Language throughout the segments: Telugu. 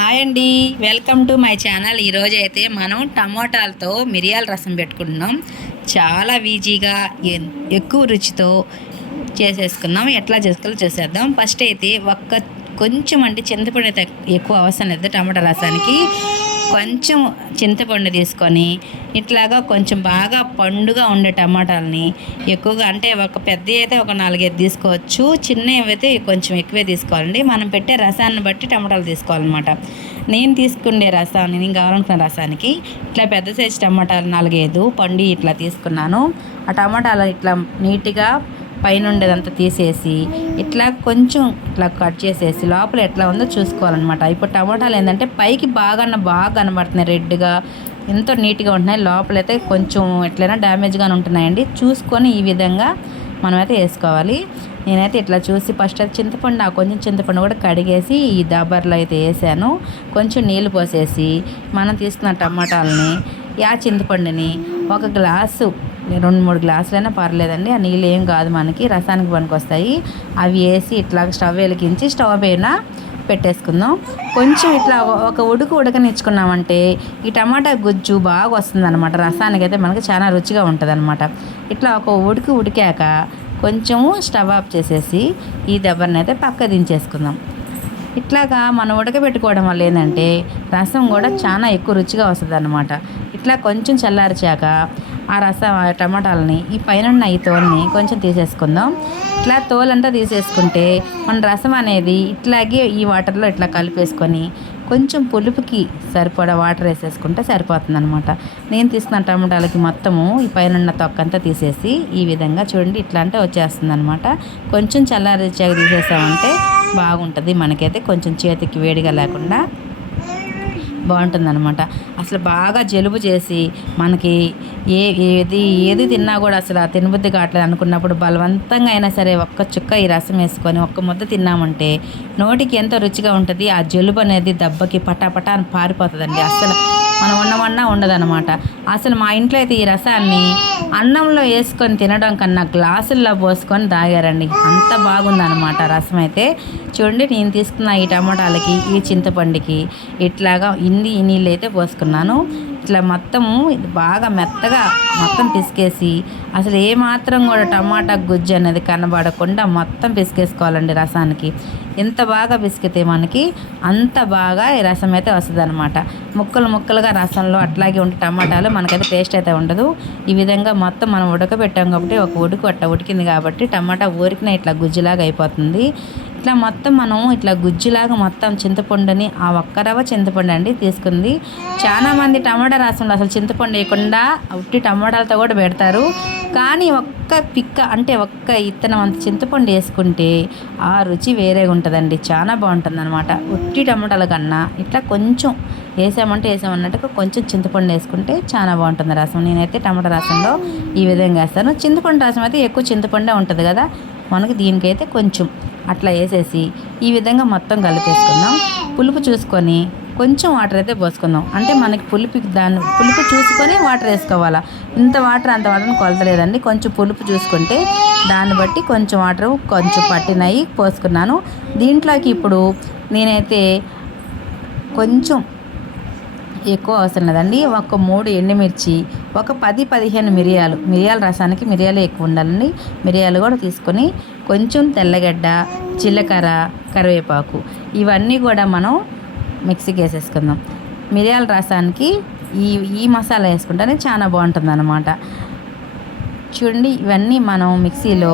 హాయ్ అండి, వెల్కమ్ టు మై ఛానల్. ఈరోజు అయితే మనం టమోటాలతో మిరియాల రసం పెట్టుకుంటున్నాం. చాలా ఈజీగా ఎక్కువ రుచితో చేసేసుకున్నాం. ఎట్లా చేసుకోవాలో చూసేద్దాం. ఫస్ట్ అయితే కొంచెం అంటే చింతపండు అయితే ఎక్కువ అవసరం లేదు. టమాటా రసానికి కొంచెం చింతపండు తీసుకొని ఇట్లాగా కొంచెం బాగా పండుగా ఉండే టమాటాలని ఎక్కువగా అంటే ఒక పెద్ద అయితే ఒక 4-5 తీసుకోవచ్చు, చిన్నవి అయితే కొంచెం ఎక్కువే తీసుకోవాలండి. మనం పెట్టే రసాన్ని బట్టి టమాటాలు తీసుకోవాలన్నమాట. నేను తీసుకునే రసాన్ని, నేను కావాలనుకున్న రసానికి ఇట్లా పెద్ద సైజు టమాటాలు 4-5 పండు ఇట్లా తీసుకున్నాను. ఆ టమాటాలు ఇట్లా నీట్గా పైన ఉండేదంతా తీసేసి ఇట్లా కొంచెం ఇట్లా కట్ చేసేసి లోపల ఎట్లా ఉందో చూసుకోవాలన్నమాట. ఇప్పుడు టమాటాలు ఏంటంటే పైకి బాగా కనబడుతున్నాయి, రెడ్గా ఎంతో నీట్గా ఉంటున్నాయి. లోపలైతే కొంచెం ఎట్లయినా డ్యామేజ్గానే ఉంటున్నాయండి. చూసుకొని ఈ విధంగా మనమైతే వేసుకోవాలి. నేనైతే ఇట్లా చూసి ఫస్ట్ అయితే కొంచెం చింతపండు కూడా కడిగేసి ఈ దబ్బర్లో అయితే వేసాను. కొంచెం నీళ్ళు పోసేసి మనం తీసుకున్న టమాటాలని చింతపండుని ఒక గ్లాసు 2-3 గ్లాసులైనా పర్లేదండి. ఆ నీళ్ళు ఏం కాదు, మనకి రసానికి పనికి వస్తాయి. అవి వేసి ఇట్లా స్టవ్ వెలిగించి స్టవ్ పైన పెట్టేసుకుందాం. కొంచెం ఇట్లా ఒక ఉడకనిచ్చుకున్నామంటే ఈ టమాటా గుజ్జు బాగా వస్తుందన్నమాట. రసానికి అయితే మనకి చాలా రుచిగా ఉంటుంది అనమాట. ఇట్లా ఒక ఉడికాక కొంచెము స్టవ్ ఆఫ్ చేసేసి ఈ దెబ్బని అయితే పక్క దించేసుకుందాం. ఇట్లాగా మనం ఉడకబెట్టుకోవడం వల్ల ఏంటంటే రసం కూడా చాలా ఎక్కువ రుచిగా వస్తుంది అన్నమాట. ఇట్లా కొంచెం చల్లార్చాక ఆ రసం టమాటాలని ఈ పైన ఈ తోలని కొంచెం తీసేసుకుందాం. ఇట్లా తోలంతా తీసేసుకుంటే మన రసం అనేది ఇట్లాగే ఈ వాటర్లో ఇట్లా కలిపేసుకొని కొంచెం పులుపుకి సరిపడా వాటర్ వేసేసుకుంటే సరిపోతుంది అనమాట. నేను తీసుకున్న టమాటాలకి మొత్తము ఈ పైన తొక్కంతా తీసేసి ఈ విధంగా చూడండి ఇట్లా అంటే వచ్చేస్తుంది అనమాట. కొంచెం చల్లారిచ్చాక తీసేసామంటే బాగుంటుంది, మనకైతే కొంచెం చేతికి వేడిగా లేకుండా బాగుంటుందన్నమాట. అసలు బాగా జలుబు చేసి మనకి ఏది తిన్నా కూడా అసలు తినబుద్ధి కావట్లేదు అనుకున్నప్పుడు బలవంతంగా అయినా సరే ఒక్క చుక్క ఈ రసం వేసుకొని ఒక్క ముద్ద తిన్నామంటే నోటికి ఎంతో రుచిగా ఉంటుంది. ఆ జలుబు అనేది దెబ్బకి పటాపటా అని పారిపోతుందండి. అసలు మనం ఉండమన్నా ఉండదన్నమాట. అసలు మా ఇంట్లో అయితే ఈ రసాన్ని అన్నంలో వేసుకొని తినడం కన్నా గ్లాసుల్లో పోసుకొని తాగారండి. అంత బాగుందన్నమాట రసం అయితే. చూడండి, నేను తీసుకున్న ఈ టమాటాలకి ఈ చింతపండుకి ఇట్లాగా ఈ నీళ్ళు అయితే పోసుకున్నాను. ఇట్లా మొత్తము బాగా మెత్తగా మొత్తం పిసికేసి అసలు ఏమాత్రం కూడా టమాటా గుజ్జు అనేది కనబడకుండా మొత్తం పిసికేసుకోవాలండి రసానికి. ఎంత బాగా పిసికితే మనకి అంత బాగా ఈ రసం అయితే వస్తుంది అనమాట. ముక్కలుగా రసంలో అట్లాగే ఉంటే టమాటాలు మనకైతే టేస్ట్ అయితే ఉండదు. ఈ విధంగా మొత్తం మనం ఉడకబెట్టాం కాబట్టి ఒక ఉడికింది కాబట్టి టమాటా ఊరికిన ఇట్లా గుజ్జులాగా అయిపోతుంది. ఇట్లా మొత్తం మనం ఇట్లా గుజ్జులాగా మొత్తం చింతపండుని ఆ ఒక్కరవ చింతపండు అండి తీసుకుంది. చాలామంది టమాటా రసంలో అసలు చింతపండు వేయకుండా ఉట్టి టమాటాలతో కూడా పెడతారు. కానీ ఒక్క ఇత్తనం అంత చింతపండు వేసుకుంటే ఆ రుచి వేరేగా ఉంటుందండి, చాలా బాగుంటుంది అనమాట. ఉట్టి టమాటాల కన్నా ఇట్లా కొంచెం వేసామన్నట్టుగా కొంచెం చింతపండు వేసుకుంటే చాలా బాగుంటుంది రసం. నేనైతే టమాటా రసంలో ఈ విధంగా వేస్తాను. చింతపండు రసం అయితే ఎక్కువ చింతపండే ఉంటుంది కదా మనకి, దీనికైతే కొంచెం అట్లా వేసేసి ఈ విధంగా మొత్తం కలిపేసుకుందాం. పులుపు చూసుకొని కొంచెం వాటర్ అయితే పోసుకుందాం. అంటే మనకి పులుపు చూసుకొని వాటర్ వేసుకోవాలా. ఇంత వాటర్ అంత వాటర్ని కొలతలేదండి. కొంచెం పులుపు చూసుకుంటే దాన్ని బట్టి కొంచెం వాటర్ కొంచెం పట్టినవి పోసుకున్నాను. దీంట్లోకి ఇప్పుడు నేనైతే కొంచెం ఎక్కువ అవసరం లేదండి. ఒక 3 ఎండుమిర్చి, ఒక 10-15 మిరియాల రసానికి మిరియాలు ఎక్కువ ఉండాలండి. మిరియాలు కూడా తీసుకొని కొంచెం తెల్లగడ్డ, జీలకర్ర, కరివేపాకు ఇవన్నీ కూడా మనం మిక్సీకి వేసేసుకుందాం. మిరియాల రసానికి ఈ మసాలా వేసుకుంటేనే చాలా బాగుంటుంది అన్నమాట. చూడండి, ఇవన్నీ మనం మిక్సీలో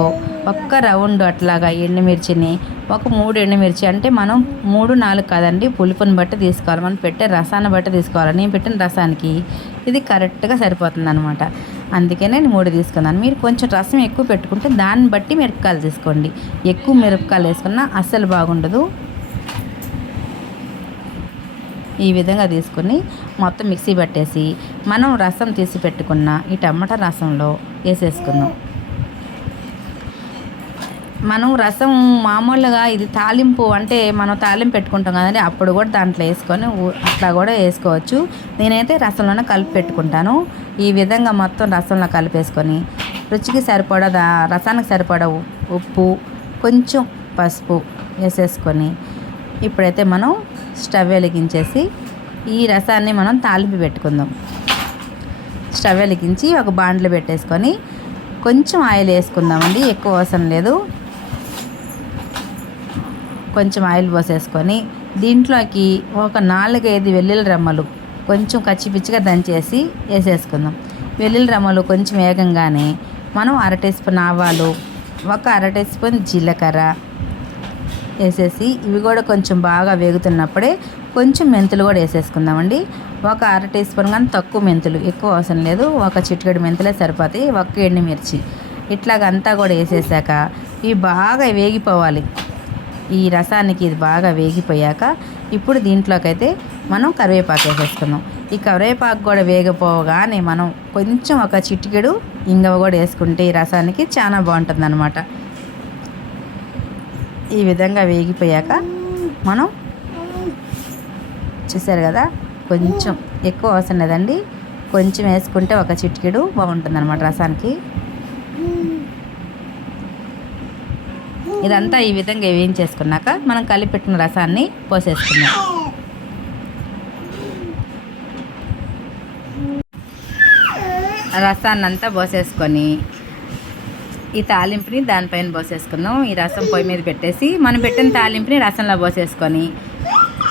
ఒక్క రౌండ్ అట్లాగా ఎండుమిర్చిని ఒక 3 ఎండుమిర్చి అంటే మనం 3-4 కాదండి, పులుపుని బట్టి తీసుకోవాలి. మనం పెట్టే రసాన్ని బట్టి తీసుకోవాలి. నేను పెట్టిన రసానికి ఇది కరెక్ట్గా సరిపోతుంది అనమాట. అందుకే నేను 3 తీసుకున్నాను. మీరు కొంచెం రసం ఎక్కువ పెట్టుకుంటే దాన్ని బట్టి మిరపకాయలు తీసుకోండి. ఎక్కువ మిరపకాయలు వేసుకున్నా అస్సలు బాగుండదు. ఈ విధంగా తీసుకొని మొత్తం మిక్సీ పట్టేసి మనం రసం తీసి పెట్టుకున్న ఈ టమాటా రసంలో వేసేసుకుందాం. మనం రసం మామూలుగా ఇది తాలింపు అంటే మనం తాలింపు పెట్టుకుంటాం కదండి, అప్పుడు కూడా దాంట్లో వేసుకొని అట్లా కూడా వేసుకోవచ్చు. నేనైతే రసంలోనే కలిపి పెట్టుకుంటాను. ఈ విధంగా మొత్తం రసంలో కలిపేసుకొని రుచికి సరిపడా రసానికి సరిపడా ఉప్పు, కొంచెం పసుపు వేసేసుకొని ఇప్పుడైతే మనం స్టవ్ వెలిగించేసి ఈ రసాన్ని మనం తాలింపు పెట్టుకుందాం. స్టవ్ వెలిగించి ఒక బాండ్లో పెట్టేసుకొని కొంచెం ఆయిల్ వేసుకుందామండి, ఎక్కువ అవసరం లేదు. కొంచెం ఆయిల్ పోసేసుకొని దీంట్లోకి ఒక 4-5 వెల్లుల్లి రెమ్మలు కొంచెం కచ్చిపిచ్చిగా దంచేసి వేసేసుకుందాం. వెల్లుల్లి రెమ్మలు కొంచెం వేగంగానే మనం 1/2 టీ స్పూన్ ఆవాలు, ఒక 1/2 టీ స్పూన్ జీలకర్ర వేసేసి ఇవి కూడా కొంచెం బాగా వేగుతున్నప్పుడే కొంచెం మెంతులు కూడా వేసేసుకుందామండి. ఒక 1/2 టీ స్పూన్ కానీ తక్కువ మెంతులు, ఎక్కువ అవసరం లేదు. ఒక చిటికెడు మెంతులే సరిపోతాయి. ఒక ఎండుమిర్చి ఇట్లాగంతా కూడా వేసేసాక ఇవి బాగా వేగిపోవాలి. ఈ రసానికి ఇది బాగా వేగిపోయాక ఇప్పుడు దీంట్లోకైతే మనం కరివేపాకు వేసేసుకుందాం. ఈ కరివేపాకు కూడా వేగిపోగానే మనం కొంచెం ఒక చిటికెడు ఇంగువ కూడా వేసుకుంటే ఈ రసానికి చాలా బాగుంటుంది అన్నమాట. ఈ విధంగా వేగిపోయాక మనం చూసారు కదా, కొంచెం ఎక్కువ అవసరం లేదండి, కొంచెం వేసుకుంటే ఒక చిటికెడు బాగుంటుంది అన్నమాట రసానికి. ఇదంతా ఈ విధంగా వేయించేసుకున్నాక మనం కలిపెట్టిన రసాన్ని పోసేసుకున్నాం. రసాన్ని అంతా పోసేసుకొని ఈ తాలింపుని దానిపైన పోసేసుకుందాం. ఈ రసం పొయ్యి మీద పెట్టేసి మనం పెట్టిన తాలింపుని రసంలో పోసేసుకొని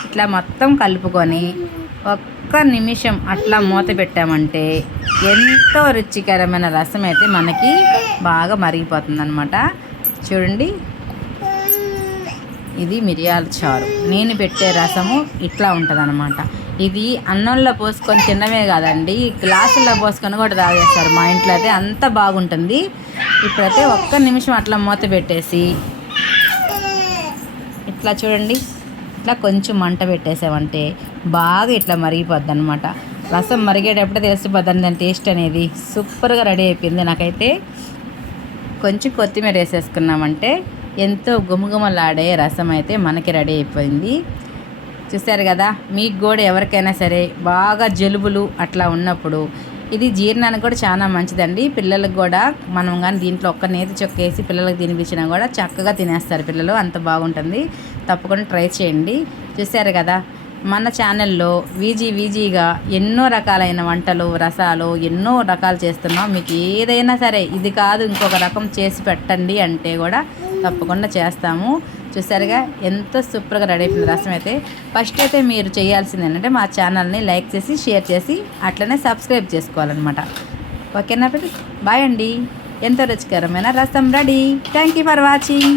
ఇట్లా మొత్తం కలుపుకొని ఒక్క నిమిషం అట్లా మూత పెట్టామంటే ఎంతో రుచికరమైన రసం అయితే మనకి బాగా మరిగిపోతుంది అన్నమాట. చూడండి, ఇది మిరియాల చారు. నేను పెట్టే రసము ఇట్లా ఉంటుంది అన్నమాట. ఇది అన్నంలో పోసుకొని తినడమే కాదండి, గ్లాసుల్లో పోసుకొని కూడా తాగేస్తారు మా ఇంట్లో అయితే, అంత బాగుంటుంది. ఇప్పుడైతే ఒక్క నిమిషం అట్లా మూత పెట్టేసి ఇట్లా చూడండి, ఇట్లా కొంచెం మంట పెట్టేసామంటే బాగా ఇట్లా మరిగిపోద్ది అనమాట. రసం మరిగేటప్పుడే తెలిసిపోద్ది దాని టేస్ట్ అనేది. సూపర్గా రెడీ అయిపోయింది. నాకైతే కొంచెం కొత్తిమీర వేసేసుకున్నామంటే ఎంతో గుమగుమలాడే రసం అయితే మనకి రెడీ అయిపోయింది. చూసారు కదా, మీకు కూడా ఎవరికైనా సరే బాగా జలుబులు అట్లా ఉన్నప్పుడు ఇది జీర్ణానికి కూడా చాలా మంచిదండి. పిల్లలకు కూడా మనం కానీ దీంట్లో ఒక్క నేతి చొక్కేసి పిల్లలకు తినిపించినా కూడా చక్కగా తినేస్తారు పిల్లలు, అంత బాగుంటుంది. తప్పకుండా ట్రై చేయండి. చూసారు కదా, మన ఛానల్లో వీజీగా ఎన్నో రకాలైన వంటలు, రసాలు ఎన్నో రకాలు చేస్తున్నాం. మీకు ఏదైనా సరే ఇది కాదు ఇంకొక రకం చేసి పెట్టండి అంటే కూడా తప్పకుండా చేస్తాము. చూసారుగా ఎంతో సూపర్గా రెడీ అయిపోయింది రసం అయితే. ఫస్ట్ అయితే మీరు చేయాల్సింది ఏంటంటే మా ఛానల్ని లైక్ చేసి షేర్ చేసి అట్లనే సబ్స్క్రైబ్ చేసుకోవాలన్నమాట. ఓకేనా ఫ్రెండ్స్, బాయ్ అండి. ఎంతో రుచికరమైన రసం ready. Thank you for watching.